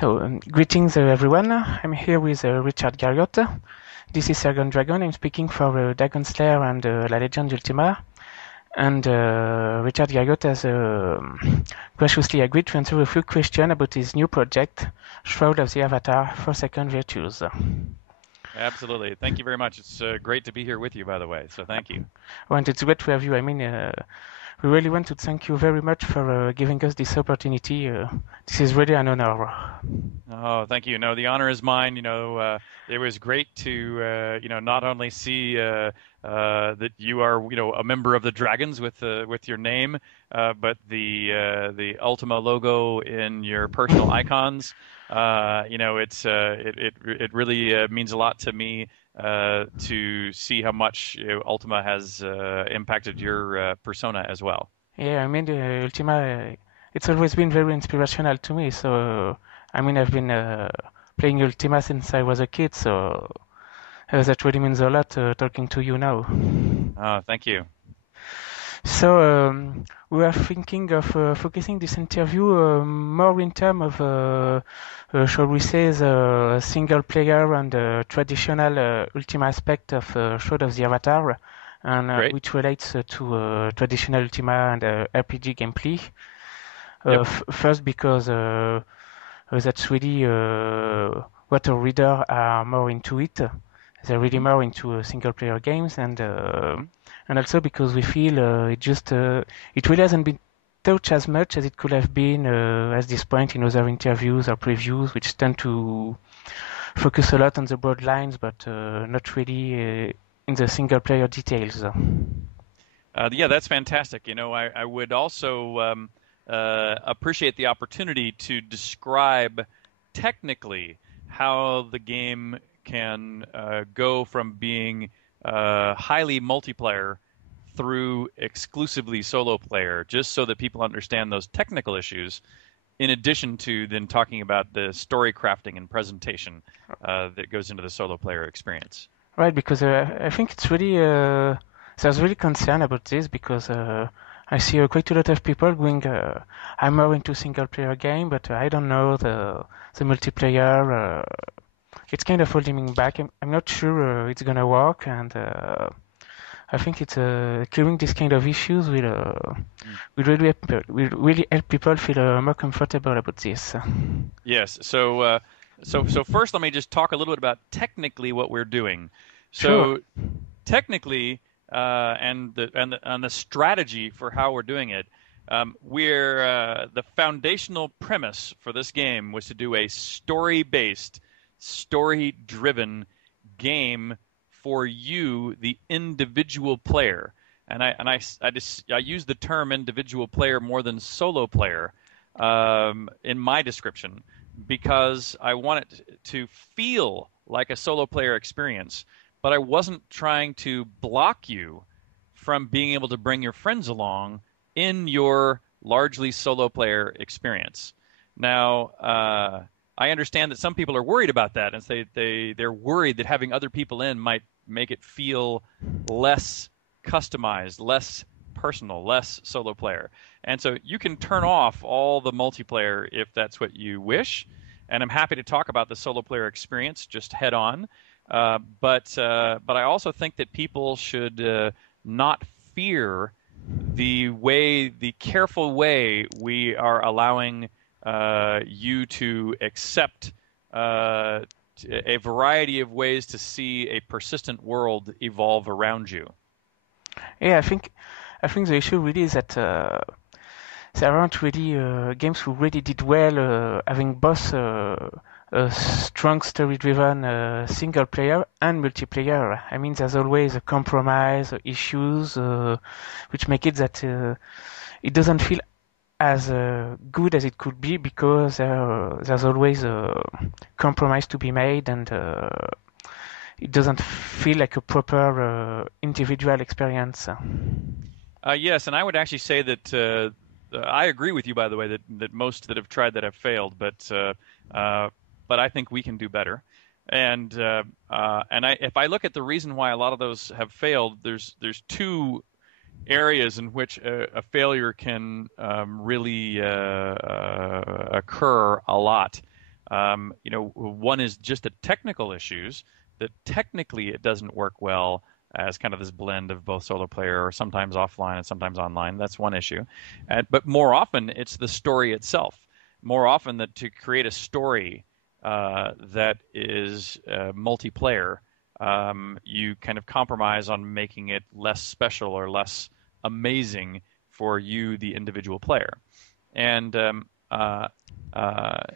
Greetings everyone. I'm here with Richard Garriott. This is Sergon Dragon. I'm speaking for Dragon Slayer and La Legend Ultima. And Richard Garriott has graciously agreed to answer a few questions about his new project, Shroud of the Avatar for Second Virtues. Absolutely. Thank you very much. It's great to be here with you, by the way. So thank you. And it's great to have you. We really want to thank you very much for giving us this opportunity. This is really an honor. Oh, thank you. No, the honor is mine. It was great to, not only see that you are, a member of the Dragons with your name, but the Ultima logo in your personal icons. It really means a lot to me to see how much Ultima has impacted your persona as well. Yeah, Ultima, it's always been very inspirational to me. I've been playing Ultima since I was a kid, so that really means a lot talking to you now. Oh, thank you. We are thinking of focusing this interview more in terms of, shall we say, the single player and traditional Ultima aspect of Shroud of the Avatar, and Great. which relates to traditional Ultima and RPG gameplay. Yep. First, because that's really what our readers are more into it. They're really more into single-player games, and also because we feel it really hasn't been touched as much as it could have been at this point in other interviews or previews, which tend to focus a lot on the broad lines, but not really in the single-player details. Yeah, that's fantastic. I would also appreciate the opportunity to describe technically how the game can go from being highly multiplayer through exclusively solo player, just so that people understand those technical issues, in addition to then talking about the story crafting and presentation that goes into the solo player experience. Right, because I think it's really there's really concern about this because I see quite a lot of people going. I'm more into single player game, but I don't know the multiplayer. It's kind of holding me back. I'm not sure it's gonna work, and I think it's clearing these kind of issues will really help people feel more comfortable about this. Yes. So first, let me just talk a little bit about technically what we're doing. Sure. So technically, and the strategy for how we're doing it, we're the foundational premise for this game was to do a story-based, story-driven game for you, the individual player. And I use the term individual player more than solo player in my description, because I want it to feel like a solo player experience, but I wasn't trying to block you from being able to bring your friends along in your largely solo player experience. Now, I understand that some people are worried about that, and say they're worried that having other people in might make it feel less customized, less personal, less solo player. And so you can turn off all the multiplayer if that's what you wish. And I'm happy to talk about the solo player experience just head on. But I also think that people should not fear the careful way we are allowing you to accept a variety of ways to see a persistent world evolve around you. Yeah, I think the issue really is that there aren't really games who really did well having both a strong story-driven single player and multiplayer. There's always a compromise, issues, which make it that it doesn't feel as good as it could be because there's always a compromise to be made, and it doesn't feel like a proper individual experience. Yes, and I would actually say that I agree with you, by the way, that most that have tried that have failed, but I think we can do better. And if I look at the reason why a lot of those have failed, there's two areas in which a failure can really occur a lot. One is just the technical issues that technically it doesn't work well as kind of this blend of both solo player or sometimes offline and sometimes online. That's one issue. But more often, it's the story itself. More often, that to create a story that is multiplayer, you kind of compromise on making it less special or less amazing for you, the individual player. And uh,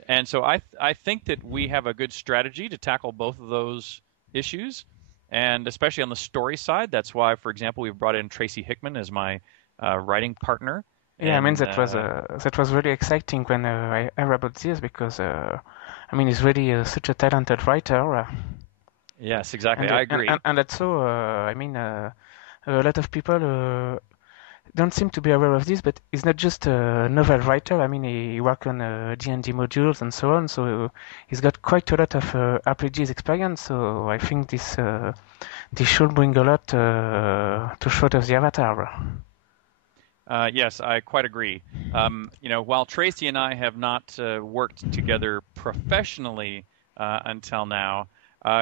and so I think that we have a good strategy to tackle both of those issues, and especially on the story side. That's why, for example, we've brought in Tracy Hickman as my writing partner. Yeah, I mean And that was really exciting when I heard about this because I mean he's really such a talented writer, yes, exactly, I agree. and also I mean a lot of people don't seem to be aware of this, but he's not just a novel writer. I mean he worked on D&D modules and so on, so he's got quite a lot of RPGs experience. So I think this should bring a lot to Shroud of the Avatar. Yes, I quite agree. While Tracy and I have not worked together professionally until now,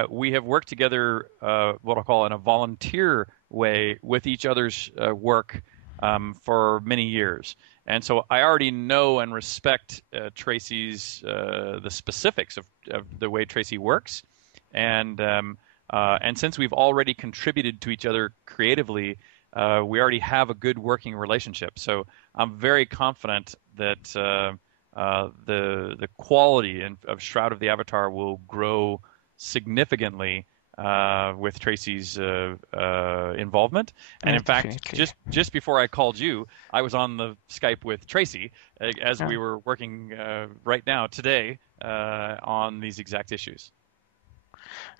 we have worked together what I'll call in a volunteer way with each other's work for many years. And so I already know and respect Tracy's the specifics of the way Tracy works, and since we've already contributed to each other creatively, we already have a good working relationship. So I'm very confident that the quality of Shroud of the Avatar will grow significantly with Tracy's involvement. And Yes, in fact, definitely. just before I called you, I was on the Skype with Tracy as Yeah. we were working right now today on these exact issues.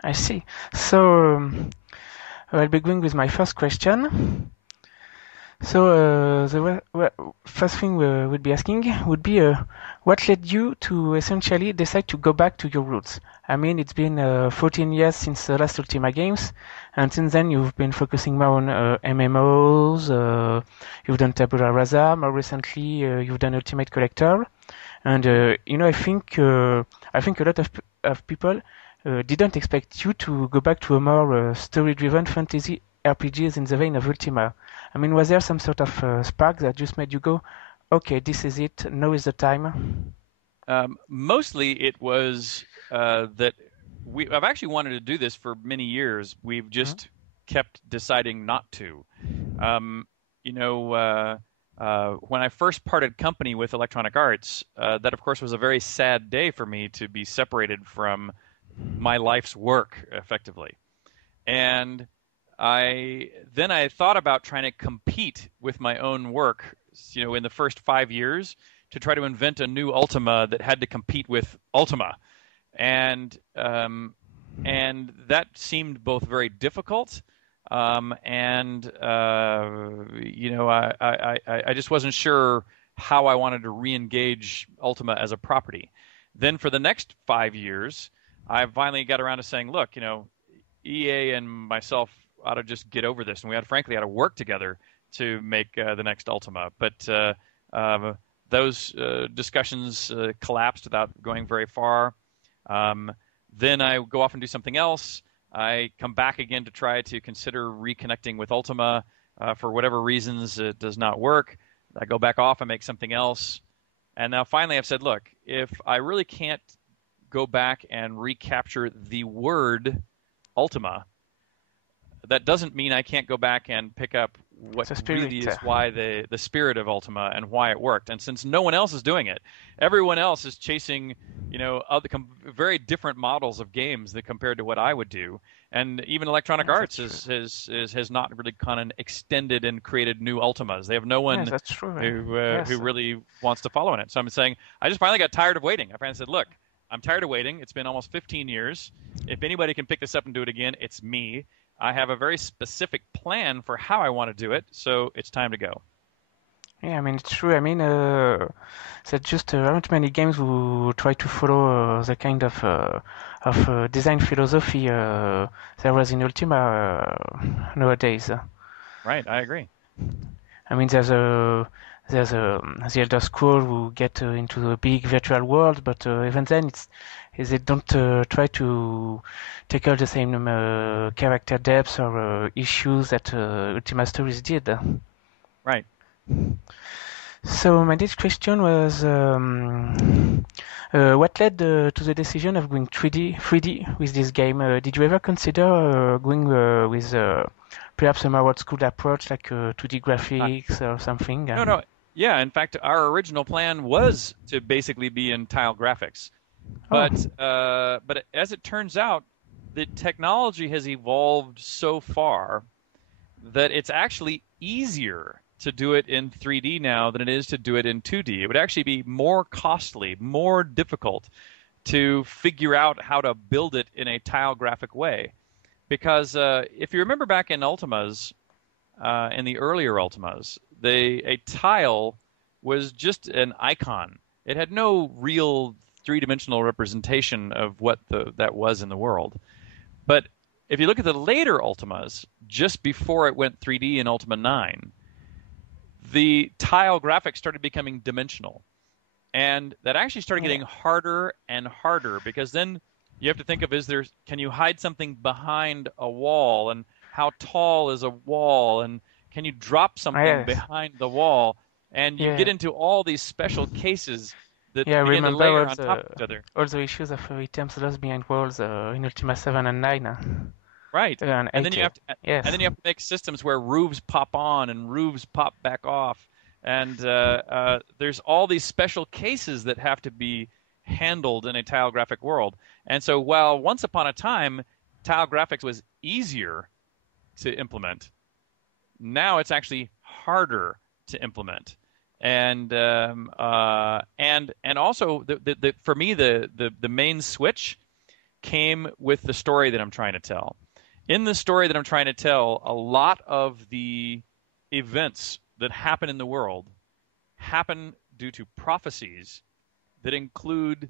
I see. So I'll be going with my first question. So first thing we would be asking would be what led you to essentially decide to go back to your roots? I mean, it's been 14 years since the last Ultima games, and since then you've been focusing more on MMOs. You've done Tabula Rasa. More recently, you've done Ultimate Collector. And I think a lot of people didn't expect you to go back to a more story-driven fantasy RPGs in the vein of Ultima. I mean, was there some sort of spark that just made you go, okay, this is it, now is the time? Mostly it was that I've actually wanted to do this for many years. We've Mhm. just kept deciding not to. Um, when I first parted company with Electronic Arts, that of course was a very sad day for me to be separated from my life's work effectively. And I thought about trying to compete with my own work, in the first 5 years to try to invent a new Ultima that had to compete with Ultima, and that seemed both very difficult, and I just wasn't sure how I wanted to re-engage Ultima as a property. Then for the next 5 years, I finally got around to saying, look, EA and myself ought to just get over this, and we frankly, had to work together to make the next Ultima. But those discussions collapsed without going very far. Then I go off and do something else. I come back again to try to consider reconnecting with Ultima. For whatever reasons, it does not work. I go back off and make something else. And now finally I've said, look, if I really can't go back and recapture the word Ultima, that doesn't mean I can't go back and pick up what The really spirit. is why the spirit of Ultima and why it worked. And since no one else is doing it, everyone else is chasing, other very different models of games that compared to what I would do. And even Electronic Yes, Arts that's true. has not really kind of extended and created new Ultimas. They have no Yes, one that's true. who Yes. really wants to follow in it. So I'm saying I just finally got tired of waiting. I finally said, look, I'm tired of waiting. It's been almost 15 years. If anybody can pick this up and do it again, it's me. I have a very specific plan for how I want to do it, so it's time to go. Yeah, I mean, it's true. I mean, there's just aren't many games who try to follow the kind of design philosophy there was in Ultima nowadays. Right, I agree. I mean, there's the Elder Scroll who get into the big virtual world, but even then they don't try to tackle the same character depths or issues that Ultima Stories did. Right. So my next question was, what led to the decision of going 3D with this game? Did you ever consider going with perhaps a more old school approach, like 2D Uh, graphics or something? no, no. Yeah, in fact, our original plan was to basically be in tile graphics. Oh, But as it turns out, the technology has evolved so far that it's actually easier to do it in 3D now than it is to do it in 2D. It would actually be more costly, more difficult to figure out how to build it in a tile graphic way. Because if you remember back in Ultimas, in the earlier Ultimas, a tile was just an icon. It had no real three-dimensional representation of what that was in the world. But if you look at the later Ultimas, just before it went 3D in Ultima 9, the tile graphics started becoming dimensional. And that actually started getting harder and harder because then you have to think of can you hide something behind a wall, and how tall is a wall, and can you drop something yes, behind the wall? And you get yeah, into all these special cases that yeah. I begin to remember layer on top of each other. all the issues of items lost behind walls in Ultima 7 and 9 Right. and And then you 8. have to Yes. and then you have to make systems where roofs pop on and roofs pop back off. And there's all these special cases that have to be handled in a tile graphic world. And so while once upon a time tile graphics was easier to implement, now it's actually harder to implement. And also for me the main switch came with the story that I'm trying to tell. In the story that I'm trying to tell, a lot of the events that happen in the world happen due to prophecies that include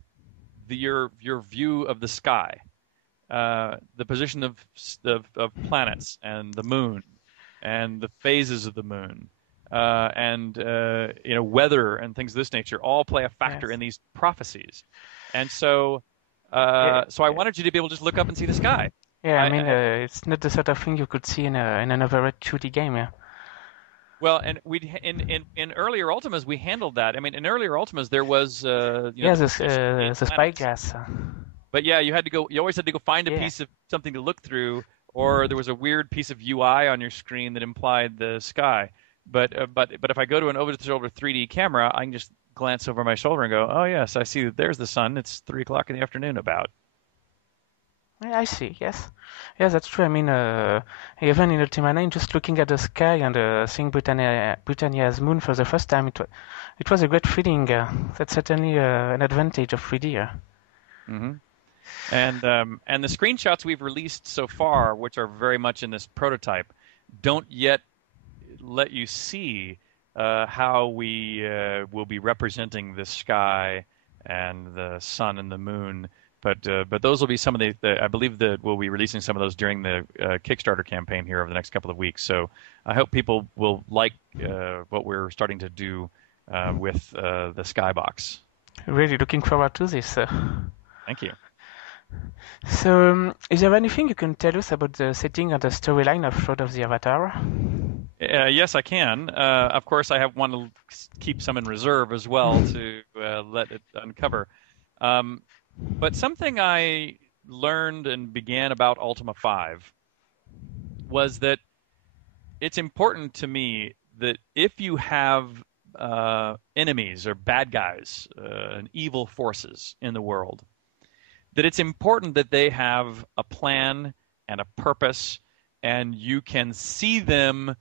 your view of the sky, the position of planets and the moon, and the phases of the moon, and weather and things of this nature all play a factor Yes. in these prophecies. And so, Yeah. so I wanted you to be able to just look up and see the sky. Yeah, I mean, I it's not the sort of thing you could see in another 2D game. Yeah. Well, and we in earlier Ultimas we handled that. I mean, in earlier Ultimas there was Yeah, the position of the the planets. spyglass. But yeah, you always had to go find a Yeah. piece of something to look through, or there was a weird piece of UI on your screen that implied the sky. But if I go to an over-the-shoulder 3D camera, I can just glance over my shoulder and go, oh yes, I see that there's the sun. It's 3 o'clock in the afternoon about. I see. Yes. Yes, that's true. I mean, even in Ultima 9, just looking at the sky and seeing Britannia's moon for the first time, it was a great feeling. That's certainly an advantage of 3D. Hmm. And the screenshots we've released so far, which are very much in this prototype, don't yet let you see how we will be representing the sky and the sun and the moon. But those will be some of I believe that we'll be releasing some of those during the Kickstarter campaign here over the next couple of weeks. So I hope people will like what we're starting to do with the Skybox. Really looking forward to this. Thank you. So, is there anything you can tell us about the setting and the storyline of Shroud of the Avatar? Yes, I can. Of course, I want to keep some in reserve as well to let it uncover. But something I learned and began about Ultima 5 was that it's important to me that if you have enemies or bad guys and evil forces in the world, that it's important that they have a plan and a purpose, and you can see them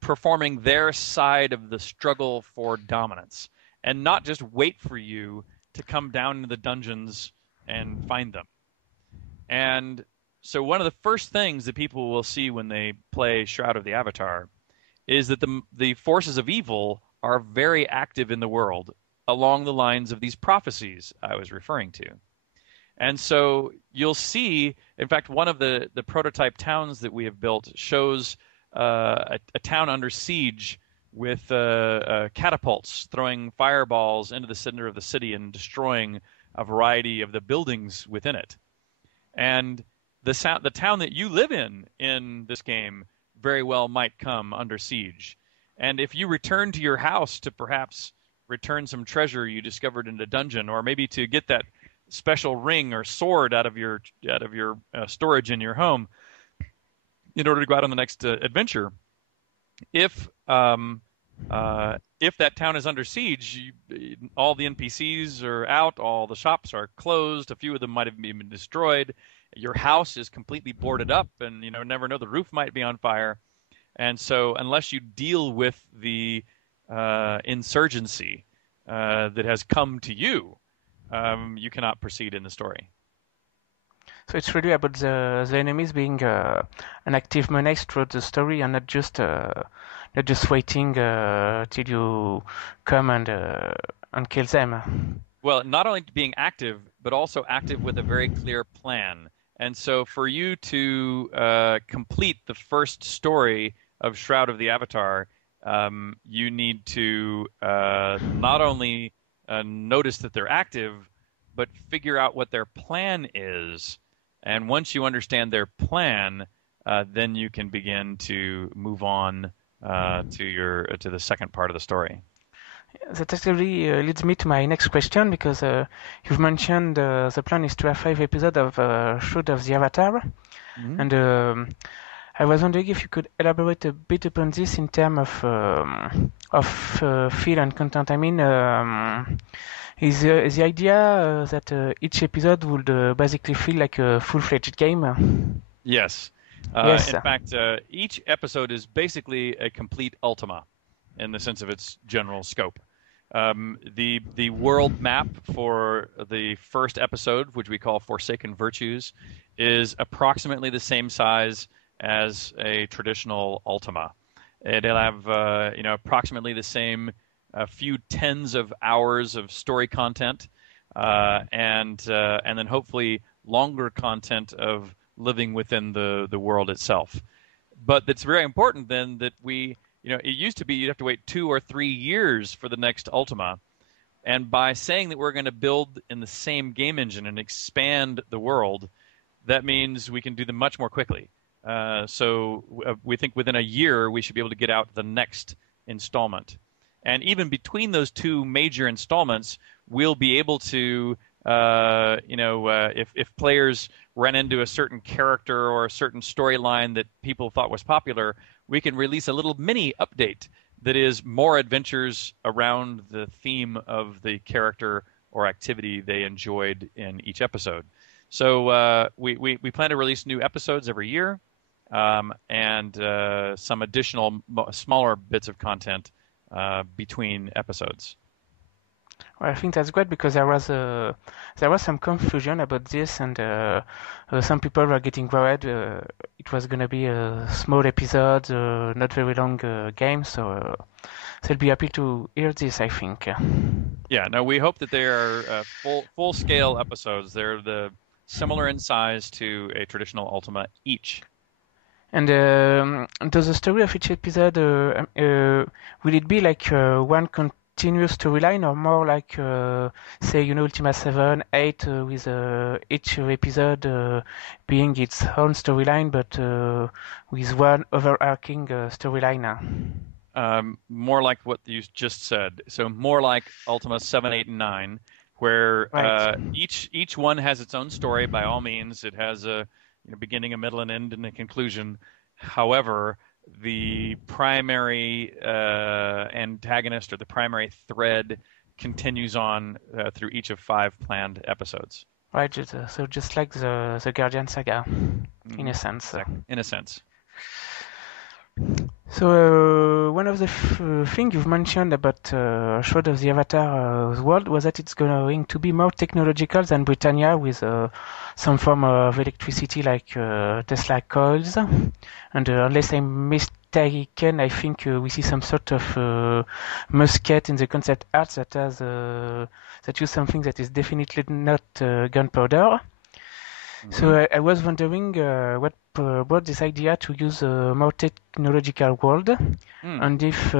performing their side of the struggle for dominance, and not just wait for you to come down into the dungeons and find them. And so one of the first things that people will see when they play Shroud of the Avatar is that the forces of evil are very active in the world along the lines of these prophecies I was referring to. And so you'll see, in fact, one of the prototype towns that we have built shows a town under siege with catapults throwing fireballs into the center of the city and destroying a variety of the buildings within it. And the town that you live in this game very well might come under siege. And if you return to your house to perhaps return some treasure you discovered in a dungeon, or maybe to get that special ring or sword out of your storage in your home in order to go out on the next adventure, if that town is under siege, all the NPCs are out, all the shops are closed, a few of them might have been destroyed, your house is completely boarded up, and never know, the roof might be on fire. And so unless you deal with the insurgency that has come to you, you cannot proceed in the story. So it's really about the enemies being an active menace throughout the story, and not just waiting till you come and kill them. Well, not only being active, but also active with a very clear plan. And so for you to complete the first story of Shroud of the Avatar, you need to not only notice that they're active, but figure out what their plan is. And once you understand their plan, then you can begin to move on to the second part of the story. That actually leads me to my next question, because you've mentioned the plan is to have 5 episodes of Shroud of the Avatar. Mm-hmm. And I was wondering if you could elaborate a bit upon this in terms of feel and content. I mean, is the idea that each episode would basically feel like a full-fledged game? Yes. Yes. In fact, each episode is basically a complete Ultima in the sense of its general scope. The world map for the first episode, which we call Forsaken Virtues, is approximately the same size as a traditional Ultima. It'll have approximately the same few tens of hours of story content, and then hopefully longer content of living within the world itself. But it's very important then that it used to be you'd have to wait 2 or 3 years for the next Ultima. And by saying that we're going to build in the same game engine and expand the world, that means we can do them much more quickly. So we think within a year we should be able to get out the next installment. And even between those 2 major installments, we'll be able to, if players run into a certain character or a certain storyline that people thought was popular, we can release a little mini update that is more adventures around the theme of the character or activity they enjoyed in each episode. So we plan to release new episodes every year, and some additional smaller bits of content between episodes. Well, I think that's great, because there was some confusion about this, and some people were getting worried it was going to be a small episode, not very long game. So they'll be happy to hear this, I think. Yeah, no, we hope that they are full scale episodes. They're similar in size to a traditional Ultima each. And does the story of each episode will it be like one continuous storyline, or more like say Ultima 7, 8 with each episode being its own storyline, but with one overarching storyline? More like what you just said. So more like Ultima 7, 8, and 9, where right. Each one has its own story. By all means, it has a beginning, a middle, and end, and a conclusion. However, the primary antagonist or the primary thread continues on through each of 5 planned episodes. Right, so just like the Guardian saga, in a sense. In a sense. So one of the things you've mentioned about Shroud of the Avatar world was that it's going to be more technological than Britannia, with some form of electricity like Tesla coils. And unless I'm mistaken, I think we see some sort of musket in the concept art that use something that is definitely not gunpowder. So Hmm. I was wondering what brought this idea to use a more technological world, Hmm. and if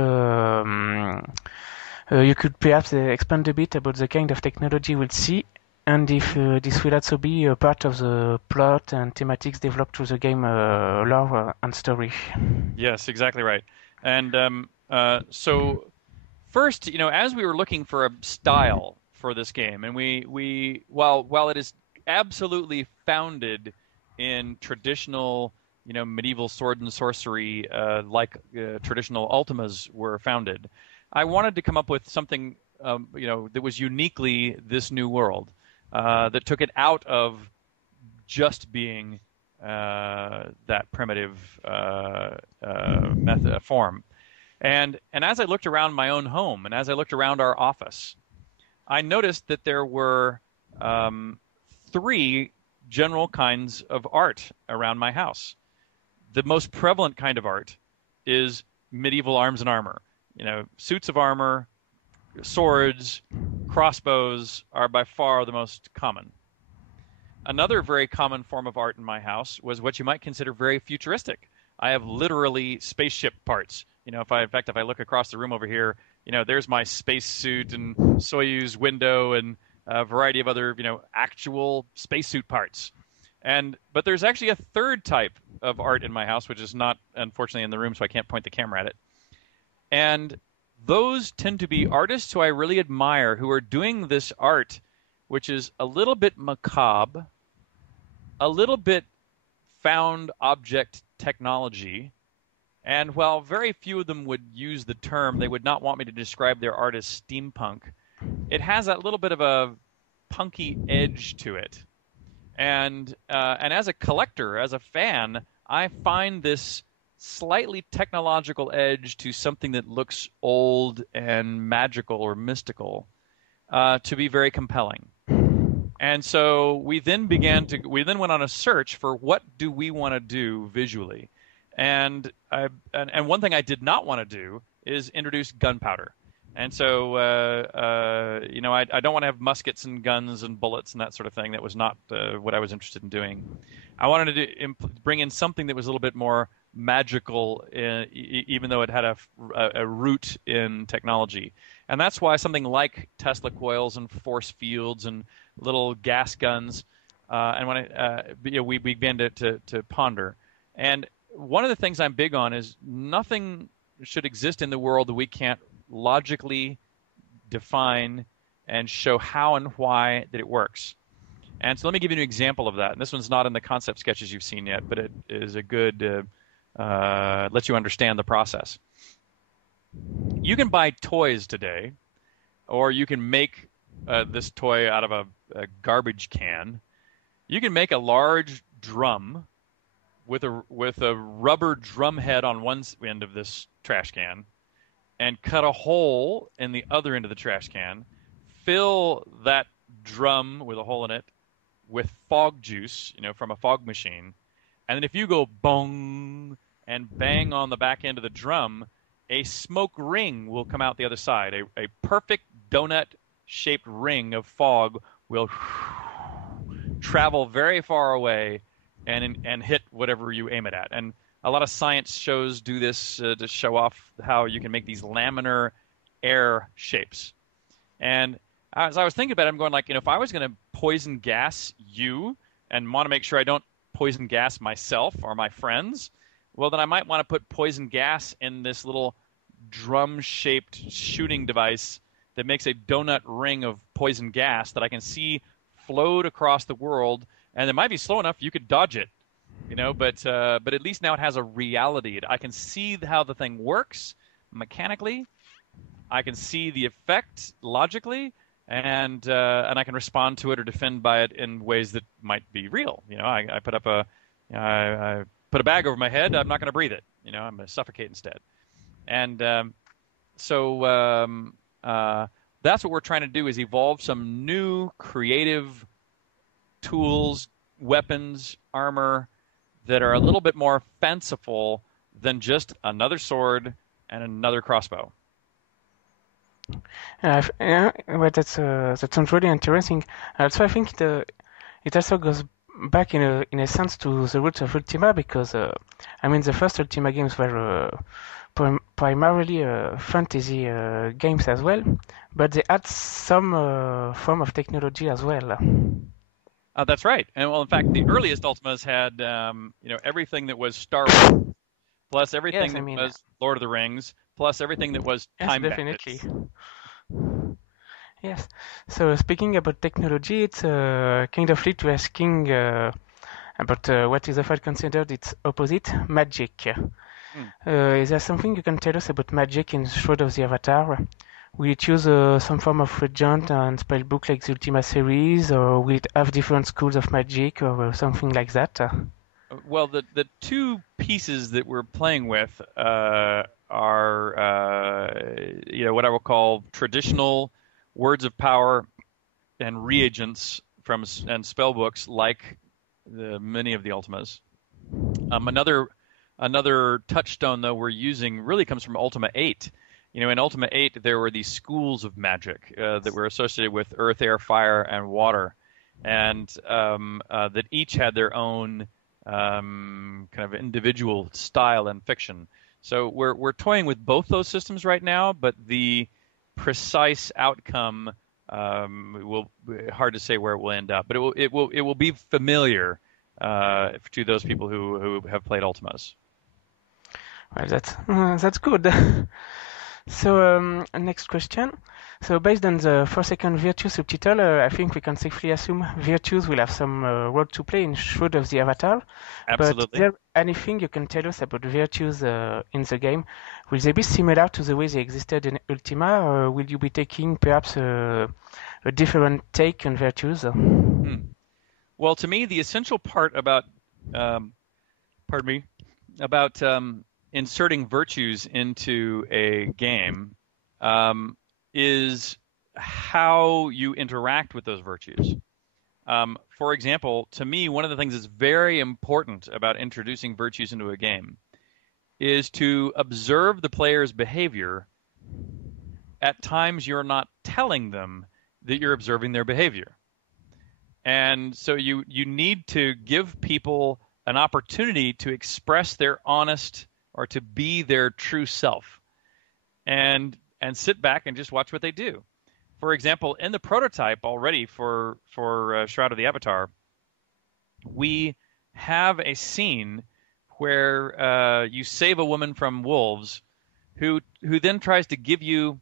you could perhaps expand a bit about the kind of technology we'll see, and if this will also be a part of the plot and thematics developed through the game lore and story. Yes, exactly right. And so first, as we were looking for a style for this game, and we while it is absolutely founded in traditional, medieval sword and sorcery, like traditional Ultimas were founded, I wanted to come up with something, that was uniquely this new world, that took it out of just being that primitive method form. And as I looked around my own home and as I looked around our office, I noticed that there were um, three general kinds of art around my house. The most prevalent kind of art is medieval arms and armor. Suits of armor, swords, crossbows are by far the most common. Another very common form of art in my house was what you might consider very futuristic. I have literally spaceship parts. In fact, if I look across the room over here, there's my spacesuit and Soyuz window and a variety of other, actual spacesuit parts. But there's actually a third type of art in my house, which is not, unfortunately, in the room, so I can't point the camera at it. And those tend to be artists who I really admire, who are doing this art, which is a little bit macabre, a little bit found object technology. And while very few of them would use the term, they would not want me to describe their art as steampunk. It has that little bit of a punky edge to it. And as a collector, as a fan, I find this slightly technological edge to something that looks old and magical or mystical to be very compelling. And so we then went on a search for what do we want to do visually. And one thing I did not want to do is introduce gunpowder. And so, I don't want to have muskets and guns and bullets and that sort of thing. That was not what I was interested in doing. I wanted to bring in something that was a little bit more magical, even though it had a root in technology. And that's why something like Tesla coils and force fields and little gas guns, and when we began to ponder. And one of the things I'm big on is nothing should exist in the world that we can't logically define and show how and why that it works. And so let me give you an example of that. And this one's not in the concept sketches you've seen yet, but it is a good lets you understand the process. You can buy toys today, or you can make this toy out of a garbage can. You can make a large drum with a rubber drum head on one end of this trash can, and cut a hole in the other end of the trash can. Fill that drum with a hole in it with fog juice, from a fog machine, and then if you go bong and bang on the back end of the drum, a smoke ring will come out the other side. A perfect donut shaped ring of fog will travel very far away and hit whatever you aim it at. And a lot of science shows do this to show off how you can make these laminar air shapes. And as I was thinking about it, I'm going like, if I was going to poison gas you and want to make sure I don't poison gas myself or my friends, well, then I might want to put poison gas in this little drum-shaped shooting device that makes a donut ring of poison gas that I can see float across the world, and it might be slow enough you could dodge it, but at least now it has a reality. I can see how the thing works mechanically. I can see the effect logically, and I can respond to it or defend by it in ways that might be real. I put up I put a bag over my head. I'm not going to breathe it. I'm going to suffocate instead. And so that's what we're trying to do, is evolve some new creative tools, weapons, armor that are a little bit more fanciful than just another sword and another crossbow. Yeah, but that sounds really interesting. Also, I think it also goes back in a sense to the roots of Ultima because I mean the first Ultima games were primarily fantasy games as well, but they had some form of technology as well. That's right. And well, in fact, the earliest Ultimas had everything that was Star Wars, plus everything Yes, I that mean, was Lord of the Rings, plus everything that was yes, Time definitely. Bandits. Yes. So speaking about technology, it's kind of lead to asking about what is often considered its opposite, magic. Hmm. Is there something you can tell us about magic in Shroud of the Avatar? Will it use some form of regent and spellbook like the Ultima series, or will it have different schools of magic or something like that? Well, the two pieces that we're playing with are what I will call traditional words of power and reagents and spell books like many of the Ultimas. Another touchstone though we're using really comes from Ultima 8. In Ultima 8 there were these schools of magic that were associated with earth, air, fire, and water, and that each had their own kind of individual style and fiction. So we're toying with both those systems right now, but the precise outcome will hard to say where it will end up. But it will be familiar to those people who have played Ultimas. Well, that's good. So next question. So based on the 4-second Virtue subtitle, I think we can safely assume Virtues will have some role to play in Shroud of the Avatar. But is Absolutely. there anything you can tell us about Virtues in the game? Will they be similar to the way they existed in Ultima, or will you be taking perhaps a different take on Virtues? Hmm. Well, to me, the essential part about, pardon me, about inserting virtues into a game is how you interact with those virtues. For example, to me, one of the things that's very important about introducing virtues into a game is to observe the player's behavior at times you're not telling them that you're observing their behavior. And so you need to give people an opportunity to express their honest or to be their true self and sit back and just watch what they do. For example, in the prototype already for Shroud of the Avatar, we have a scene where you save a woman from wolves who then tries to give you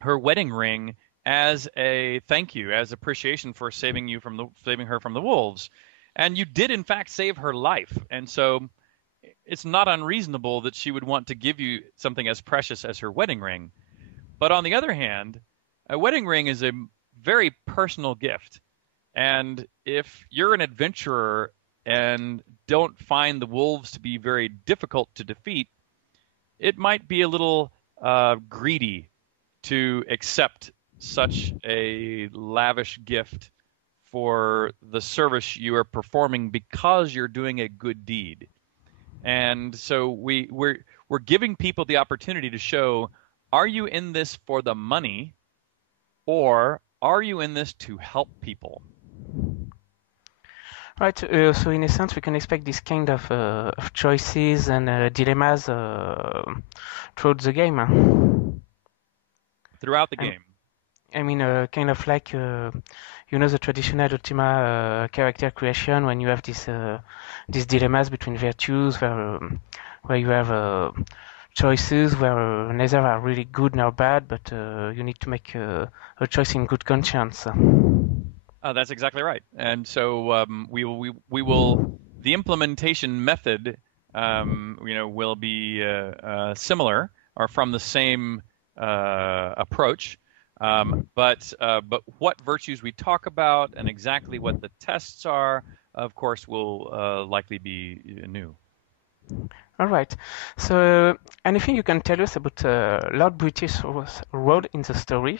her wedding ring as a thank you, as appreciation for saving her from the wolves. And you did in fact save her life. And so it's not unreasonable that she would want to give you something as precious as her wedding ring. But on the other hand, a wedding ring is a very personal gift. And if you're an adventurer and don't find the wolves to be very difficult to defeat, it might be a little greedy to accept such a lavish gift for the service you are performing because you're doing a good deed. And so we're giving people the opportunity to show, are you in this for the money, or are you in this to help people? Right, so in a sense, we can expect this kind of choices and dilemmas throughout the game. Throughout the I, game. I mean, kind of like the traditional Ultima character creation when you have these dilemmas between virtues, where you have choices where neither are really good nor bad, but you need to make a choice in good conscience. That's exactly right. And so we will the implementation method will be similar or from the same approach. But what virtues we talk about and exactly what the tests are, of course, will likely be new. All right. So, anything you can tell us about Lord British role in the story?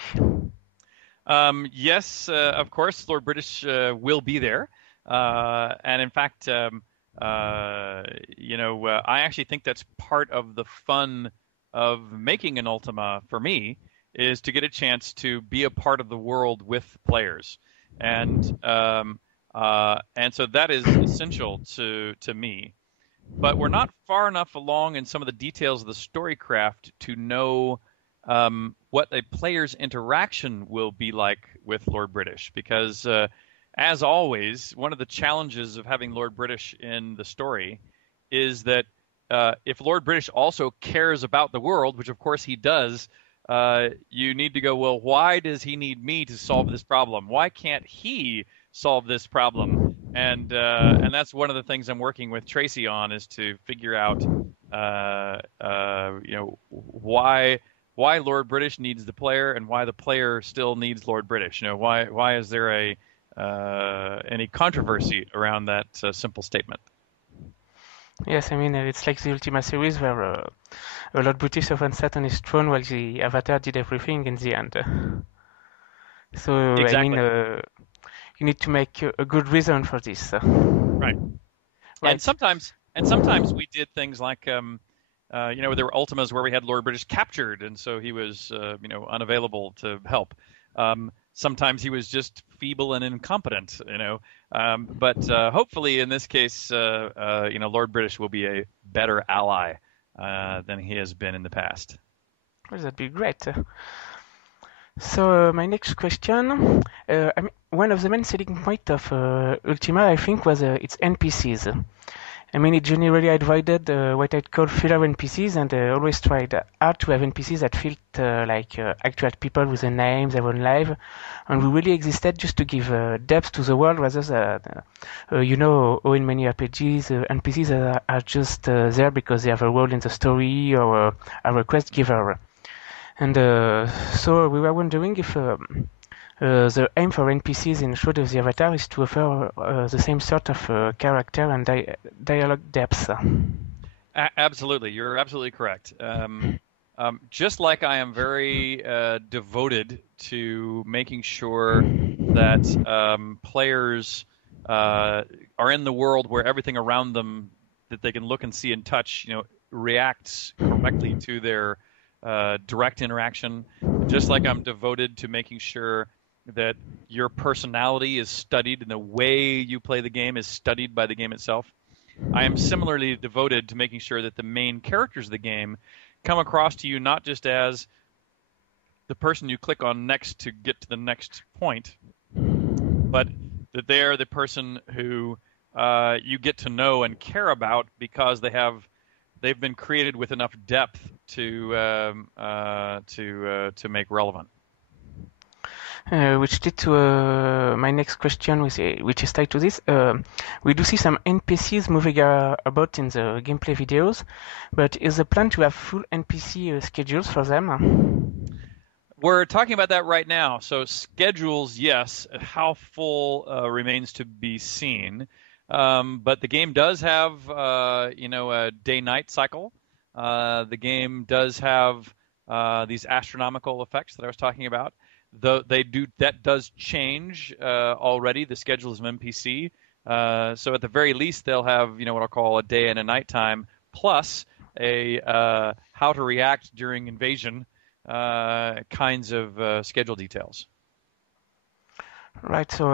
Yes, of course, Lord British will be there. And in fact, I actually think that's part of the fun of making an Ultima for me is to get a chance to be a part of the world with players. And And so that is essential to me. But we're not far enough along in some of the details of the storycraft to know what a player's interaction will be like with Lord British. Because, as always, one of the challenges of having Lord British in the story is that if Lord British also cares about the world, which of course he does, you need to go, well, why does he need me to solve this problem? Why can't he solve this problem? And that's one of the things I'm working with Tracy on, is to figure out why Lord British needs the player and why the player still needs Lord British. Why is there any controversy around that simple statement? Yes, I mean, it's like the Ultima series where Lord British often sat on his throne while the Avatar did everything in the end. So, I mean, Exactly. you need to make a good reason for this. Right. And Right. sometimes we did things like there were Ultimas where we had Lord British captured, and so he was unavailable to help. Sometimes he was just feeble and incompetent, but hopefully in this case, Lord British will be a better ally than he has been in the past. Well, that'd be great. So my next question, I mean, one of the main selling point of Ultima, I think, was its NPCs. I mean, it generally avoided what I'd call filler NPCs, and always tried hard to have NPCs that felt like actual people with a name, their own life, and who really existed just to give depth to the world, rather than, how in many RPGs, NPCs are just there because they have a role in the story or are a quest giver. And so we were wondering if the aim for NPCs in Shroud of the Avatar is to offer the same sort of character and dialogue depth. Absolutely, you're absolutely correct. Just like I am very devoted to making sure that players are in the world where everything around them that they can look and see and touch, reacts correctly to their direct interaction. Just like I'm devoted to making sure that your personality is studied and the way you play the game is studied by the game itself, I am similarly devoted to making sure that the main characters of the game come across to you not just as the person you click on next to get to the next point, but that they are the person who you get to know and care about because they've been created with enough depth to make relevant. Which lead to my next question, which is tied to this. We do see some NPCs moving about in the gameplay videos, but is the plan to have full NPC schedules for them? We're talking about that right now. So schedules, yes. How full remains to be seen. But the game does have, a day-night cycle. The game does have these astronomical effects that I was talking about. That does change already. The schedules of NPC. So at the very least, they'll have what I'll call a day and a nighttime, plus a how to react during invasion kinds of schedule details. Right. So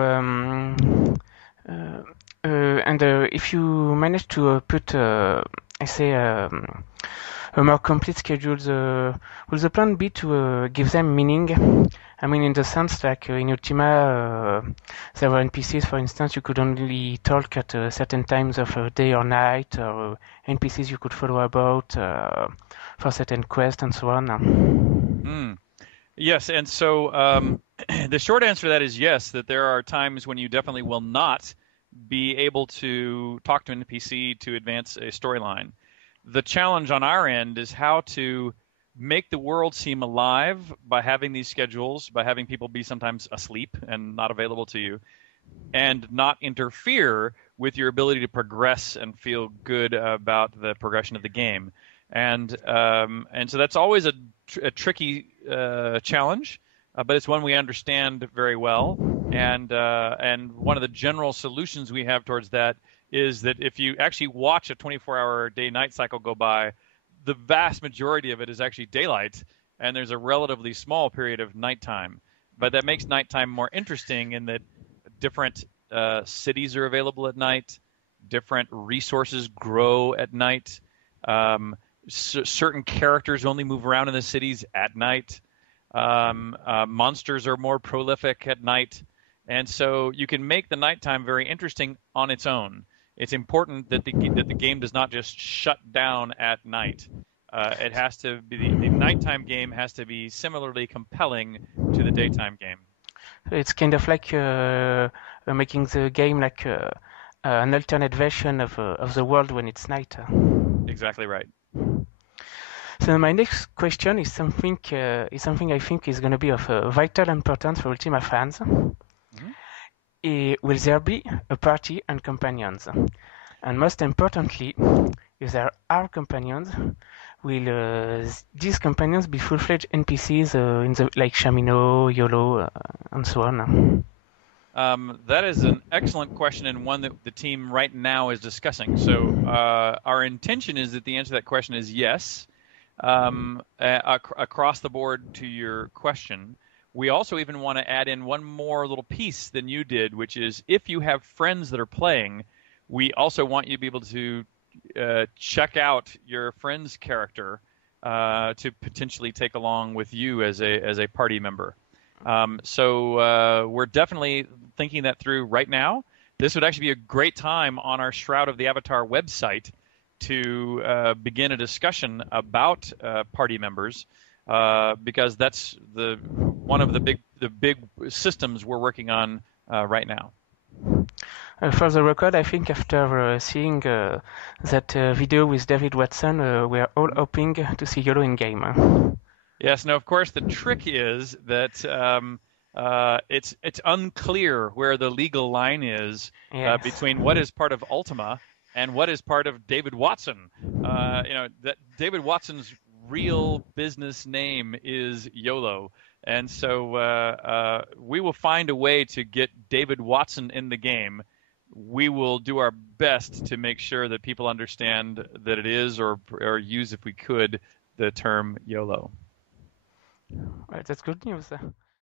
and if you manage to put, I say, a more complete schedule, will the plan be to give them meaning? I mean, in the sense like in Ultima, there were NPCs, for instance, you could only talk at certain times of day or night, or NPCs you could follow about for certain quests and so on. Mm. Yes, and so the short answer to that is yes, that there are times when you definitely will not be able to talk to an NPC to advance a storyline. The challenge on our end is how to make the world seem alive by having these schedules, by having people be sometimes asleep and not available to you, and not interfere with your ability to progress and feel good about the progression of the game. And so that's always a tricky challenge, but it's one we understand very well. And one of the general solutions we have towards that is that if you actually watch a 24-hour day-night cycle go by, the vast majority of it is actually daylight, and there's a relatively small period of nighttime. But that makes nighttime more interesting in that different cities are available at night, different resources grow at night. Certain characters only move around in the cities at night. Monsters are more prolific at night. And so you can make the nighttime very interesting on its own. It's important that the game does not just shut down at night. It has to be the nighttime game has to be similarly compelling to the daytime game. It's kind of like making the game like an alternate version of the world when it's night. Exactly right. So my next question is something I think is going to be of vital importance for Ultima fans. Mm-hmm. Will there be a party and companions? And most importantly, if there are companions, will these companions be full-fledged NPCs in the like Shamino, YOLO, and so on? That is an excellent question and one that the team right now is discussing. So our intention is that the answer to that question is yes. Across the board to your question. We also even want to add in one more little piece than you did, which is if you have friends that are playing, we also want you to be able to check out your friend's character to potentially take along with you as a party member. So we're definitely thinking that through right now. This would actually be a great time on our Shroud of the Avatar website to begin a discussion about party members because that's one of the big systems we're working on right now. For the record, I think after seeing that video with David Watson, we are all hoping to see YOLO in game. Yes. Now, of course, the trick is that it's unclear where the legal line is between what is part of Ultima and what is part of David Watson. That David Watson's real business name is YOLO. And so we will find a way to get David Watson in the game. We will do our best to make sure that people understand that it is, or use, if we could, the term YOLO. Right, that's good news.